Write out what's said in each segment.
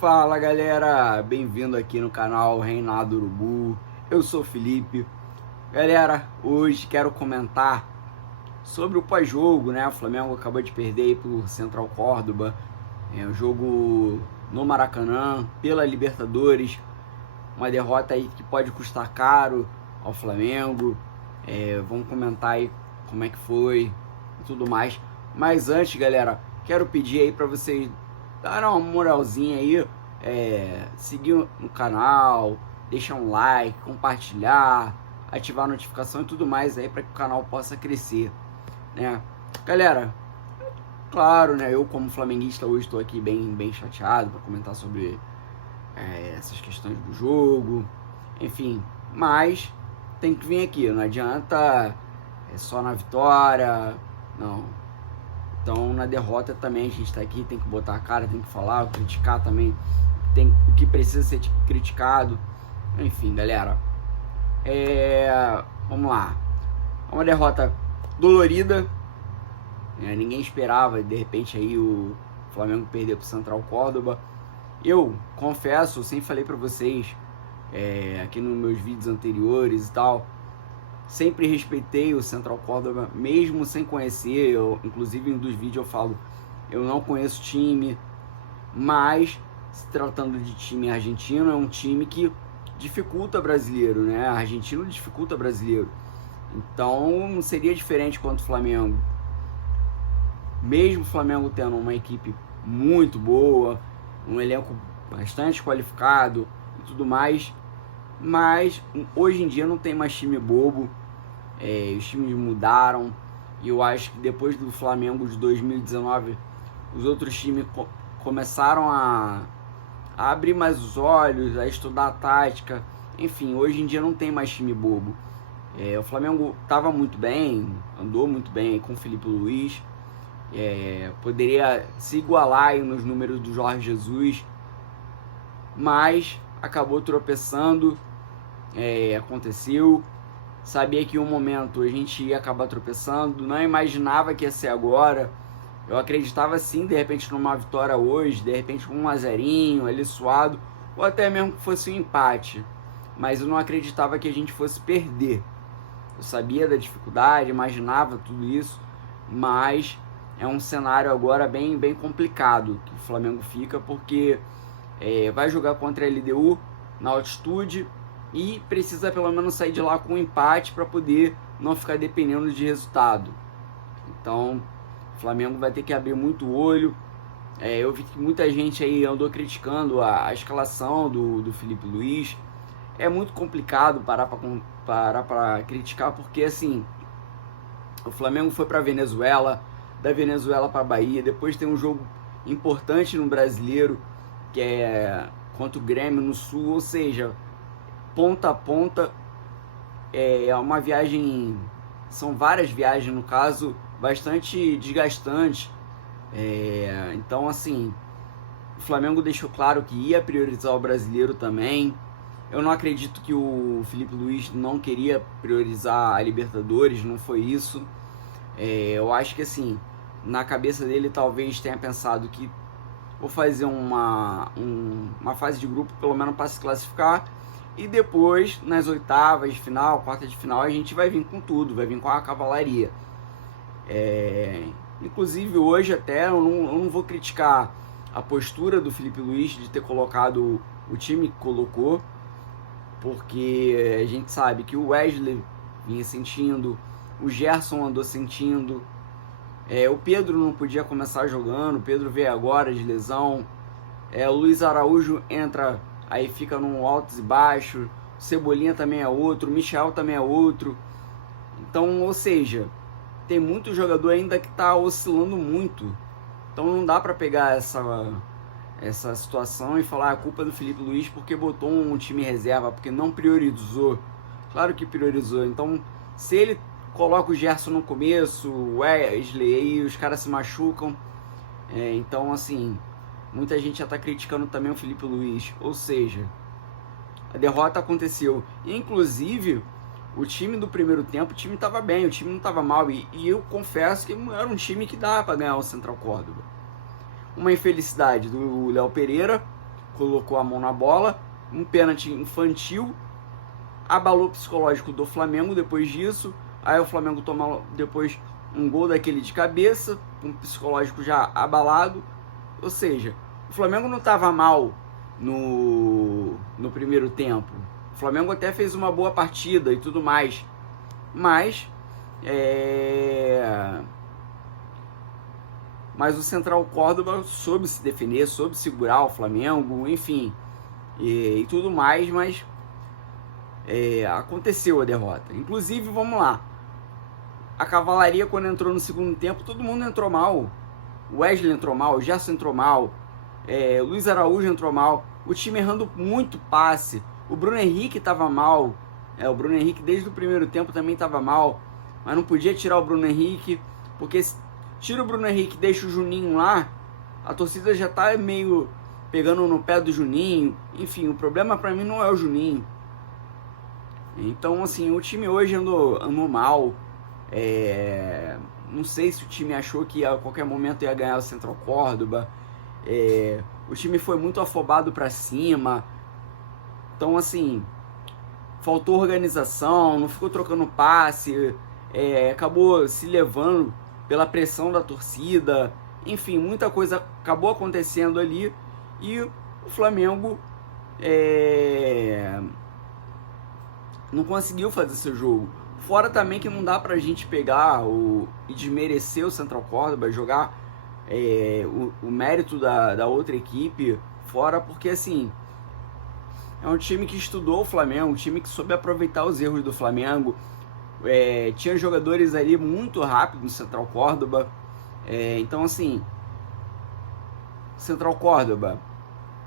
Fala galera, bem-vindo aqui no canal Reinado Urubu. Eu sou o Felipe. Galera, hoje quero comentar sobre o pós-jogo, né? O Flamengo acabou de perder aí pro Central Córdoba, o jogo no Maracanã, pela Libertadores. Uma derrota aí que pode custar caro ao Flamengo. Vamos comentar aí como é que foi e tudo mais. Mas antes, galera, quero pedir aí para vocês dar uma moralzinha aí, seguir no canal, deixar um like, compartilhar, ativar a notificação e tudo mais aí para que o canal possa crescer, né? Galera, claro, né, eu como flamenguista hoje estou aqui bem chateado para comentar sobre essas questões do jogo, enfim, mas tem que vir aqui, não adianta só na vitória, não. Então na derrota também a gente tá aqui, tem que botar a cara, tem que falar, criticar também, tem o que precisa ser criticado. Enfim, galera, vamos lá. Uma derrota dolorida, ninguém esperava de repente aí o Flamengo perder pro Central Córdoba. Eu confesso, eu sempre falei pra vocês aqui nos meus vídeos anteriores e tal, sempre respeitei o Central Córdoba, mesmo sem conhecer. Inclusive, em um dos vídeos eu falo, eu não conheço o time, mas se tratando de time argentino, é um time que dificulta brasileiro, né? Argentino dificulta brasileiro. Então, não seria diferente quanto o Flamengo. Mesmo o Flamengo tendo uma equipe muito boa, um elenco bastante qualificado e tudo mais, mas hoje em dia não tem mais time bobo. Os times mudaram e eu acho que depois do Flamengo de 2019 os outros times começaram a abrir mais os olhos, a estudar a tática. Enfim, hoje em dia não tem mais time bobo. O Flamengo estava muito bem, andou muito bem com o Felipe Luiz, poderia se igualar aí nos números do Jorge Jesus, mas acabou tropeçando. Aconteceu. Sabia que em um momento a gente ia acabar tropeçando, não imaginava que ia ser agora. Eu acreditava sim, de repente numa vitória hoje, de repente com 1-0 ali suado, ou até mesmo que fosse um empate, mas eu não acreditava que a gente fosse perder. Eu sabia da dificuldade, imaginava tudo isso, mas é um cenário agora bem complicado que o Flamengo fica, porque vai jogar contra a LDU na altitude e precisa pelo menos sair de lá com um empate para poder não ficar dependendo de resultado. Então o Flamengo vai ter que abrir muito o olho. Eu vi que muita gente aí andou criticando a escalação do Felipe Luiz. É muito complicado parar para criticar, porque assim, o Flamengo foi para Venezuela, da Venezuela para Bahia, depois tem um jogo importante no Brasileiro, que é contra o Grêmio no Sul, ou seja, ponta a ponta, é uma viagem, são várias viagens no caso, bastante desgastante. Então assim, o Flamengo deixou claro que ia priorizar o brasileiro também. Eu não acredito que o Felipe Luiz não queria priorizar a Libertadores, não foi isso. Eu acho que assim, na cabeça dele talvez tenha pensado que vou fazer uma fase de grupo pelo menos para se classificar, e depois nas oitavas de final, quarta de final, a gente vai vir com tudo, vai vir com a cavalaria. Inclusive hoje até eu não vou criticar a postura do Felipe Luiz de ter colocado o time que colocou, porque a gente sabe que o Wesley vinha sentindo, o Gerson andou sentindo, o Pedro não podia começar jogando, o Pedro veio agora de lesão, o Luiz Araújo entra, aí fica num altos e baixos, o Cebolinha também é outro, o Michel também é outro. Então, ou seja, tem muito jogador ainda que está oscilando muito. Então não dá para pegar essa situação e falar a culpa do Felipe Luiz porque botou um time reserva, porque não priorizou. Claro que priorizou. Então, se ele coloca o Gerson no começo, o Wesley, aí os caras se machucam. Então, assim, muita gente já está criticando também o Felipe Luiz. Ou seja, a derrota aconteceu. Inclusive, o time do primeiro tempo, o time estava bem, o time não estava mal. E eu confesso que era um time que dá para ganhar o Central Córdoba. Uma infelicidade do Léo Pereira, colocou a mão na bola, um pênalti infantil, abalou o psicológico do Flamengo depois disso. Aí o Flamengo toma depois um gol daquele de cabeça, com o psicológico já abalado. Ou seja, o Flamengo não estava mal no primeiro tempo. O Flamengo até fez uma boa partida e tudo mais. Mas o Central Córdoba soube se defender, soube segurar o Flamengo, enfim, e tudo mais, mas aconteceu a derrota. Inclusive, vamos lá, a Cavalaria, quando entrou no segundo tempo, todo mundo entrou mal. O Wesley entrou mal, o Gerson entrou mal, o Luiz Araújo entrou mal, o time errando muito passe, o Bruno Henrique estava mal, o Bruno Henrique desde o primeiro tempo também estava mal, mas não podia tirar o Bruno Henrique, porque se tira o Bruno Henrique e deixa o Juninho lá, a torcida já tá meio pegando no pé do Juninho. Enfim, o problema para mim não é o Juninho. Então, assim, o time hoje andou mal. Não sei se o time achou que a qualquer momento ia ganhar o Central Córdoba. O time foi muito afobado para cima. Então, assim, faltou organização, não ficou trocando passe, acabou se levando pela pressão da torcida. Enfim, muita coisa acabou acontecendo ali e o Flamengo não conseguiu fazer seu jogo. Fora também que não dá pra gente pegar e desmerecer o Central Córdoba, jogar o mérito da outra equipe fora, porque assim, é um time que estudou o Flamengo, um time que soube aproveitar os erros do Flamengo. Tinha jogadores ali muito rápidos no Central Córdoba. Então assim, Central Córdoba,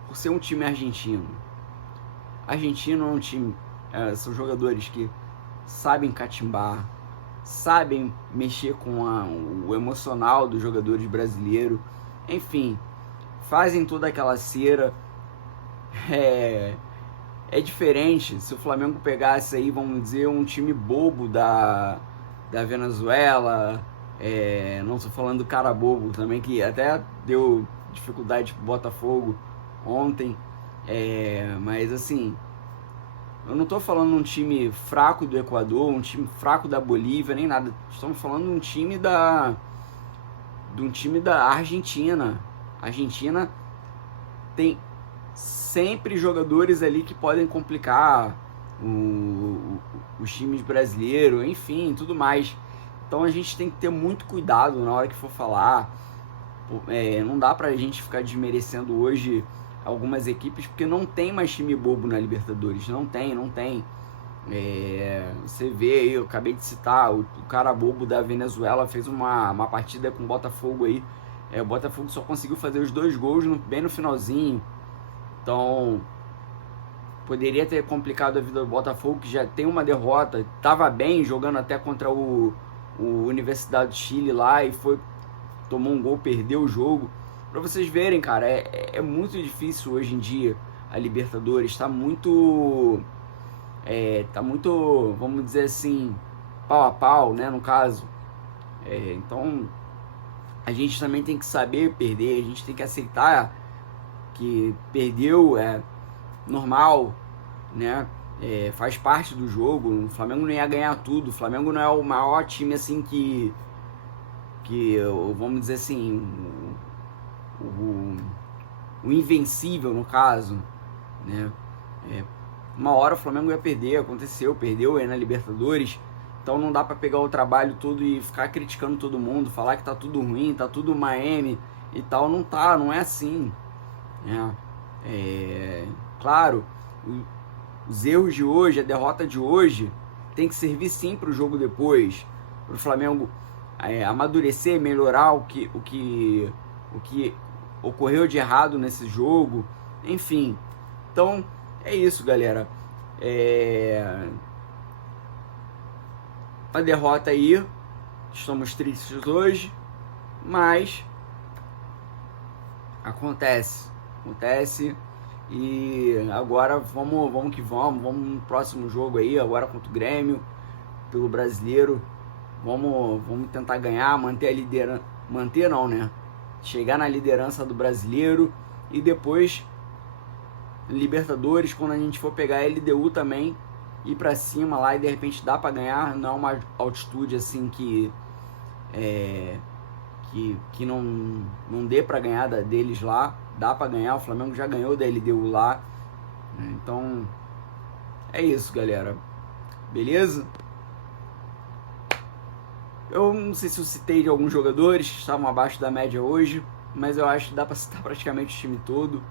por ser um time argentino é um time, são jogadores que sabem catimbar, sabem mexer com o emocional dos jogadores brasileiros, enfim, fazem toda aquela cera. É diferente se o Flamengo pegasse aí, vamos dizer, um time bobo da Venezuela. Não estou falando do cara bobo também, que até deu dificuldade pro Botafogo ontem. Mas assim, eu não estou falando de um time fraco do Equador, um time fraco da Bolívia, nem nada. Estamos falando de um time da Argentina. A Argentina tem sempre jogadores ali que podem complicar os times brasileiros, enfim, tudo mais. Então a gente tem que ter muito cuidado na hora que for falar. Não dá pra gente ficar desmerecendo hoje algumas equipes, porque não tem mais time bobo na Libertadores, não tem. Você vê aí, eu acabei de citar, o cara bobo da Venezuela fez uma partida com o Botafogo aí, o Botafogo só conseguiu fazer os 2 gols bem no finalzinho. Então, poderia ter complicado a vida do Botafogo, que já tem uma derrota, estava bem, jogando até contra o Universidade do Chile lá, e tomou um gol, perdeu o jogo. Pra vocês verem, cara, é muito difícil hoje em dia a Libertadores, tá muito, vamos dizer assim, pau a pau, né, no caso. Então, a gente também tem que saber perder, a gente tem que aceitar que perdeu, normal, né? Faz parte do jogo. O Flamengo não ia ganhar tudo. O Flamengo não é o maior time assim que vamos dizer assim, o invencível no caso, né? Uma hora o Flamengo ia perder, perdeu aí na Libertadores. Então não dá pra pegar o trabalho todo e ficar criticando todo mundo, falar que tá tudo ruim, tá tudo Miami e tal. Não é assim. Claro, os erros de hoje, a derrota de hoje tem que servir sim para o jogo depois, para o Flamengo amadurecer, melhorar o que ocorreu de errado nesse jogo, enfim. Então é isso, galera. A derrota aí, estamos tristes hoje, mas acontece, e agora vamos que vamos no próximo jogo aí, agora contra o Grêmio, pelo Brasileiro, vamos tentar ganhar, manter a liderança, chegar na liderança do Brasileiro, e depois Libertadores, quando a gente for pegar a LDU também, ir pra cima lá e de repente dá pra ganhar, não é uma altitude assim que não dê pra ganhar deles lá, dá pra ganhar, o Flamengo já ganhou da LDU lá, então é isso, galera, beleza? Eu não sei se eu citei de alguns jogadores que estavam abaixo da média hoje, mas eu acho que dá pra citar praticamente o time todo.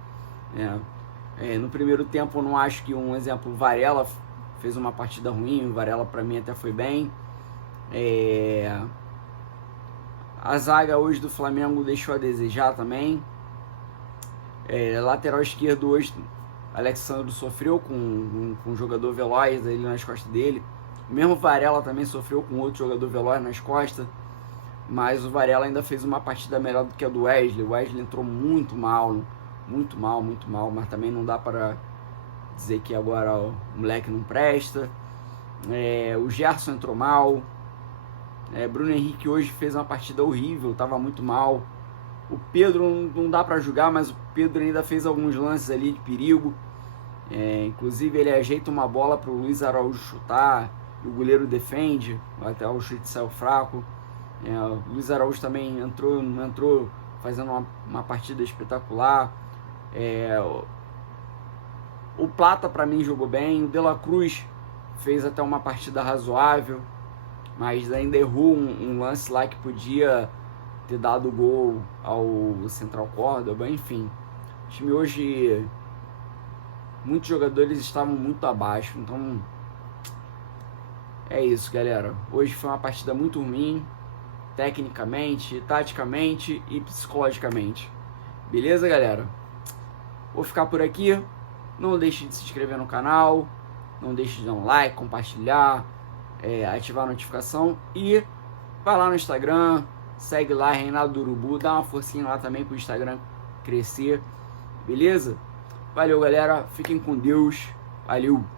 No primeiro tempo eu não acho que, um exemplo, o Varela fez uma partida ruim, o Varela pra mim até foi bem. A zaga hoje do Flamengo deixou a desejar também. Lateral esquerdo hoje, Alexandre sofreu com um jogador veloz ali nas costas dele. O mesmo Varela também sofreu com outro jogador veloz nas costas. Mas o Varela ainda fez uma partida melhor do que a do Wesley. O Wesley entrou muito mal, mas também não dá para dizer que agora o moleque não presta. O Gerson entrou mal. Bruno Henrique hoje fez uma partida horrível, estava muito mal. O Pedro não dá para julgar, mas o Pedro ainda fez alguns lances ali de perigo. Inclusive ele ajeita uma bola para o Luiz Araújo chutar e o goleiro defende, até o chute saiu fraco. O Luiz Araújo também entrou fazendo uma partida espetacular. O Plata para mim jogou bem, o De La Cruz fez até uma partida razoável, mas ainda errou um lance lá que podia ter dado gol ao Central Córdoba, enfim. O time hoje, muitos jogadores estavam muito abaixo, então é isso, galera. Hoje foi uma partida muito ruim, tecnicamente, taticamente e psicologicamente. Beleza, galera? Vou ficar por aqui. Não deixe de se inscrever no canal, não deixe de dar um like, compartilhar, ativar a notificação e vai lá no Instagram, segue lá, Reinaldo do Urubu, dá uma forcinha lá também pro Instagram crescer, beleza? Valeu, galera, fiquem com Deus, valeu!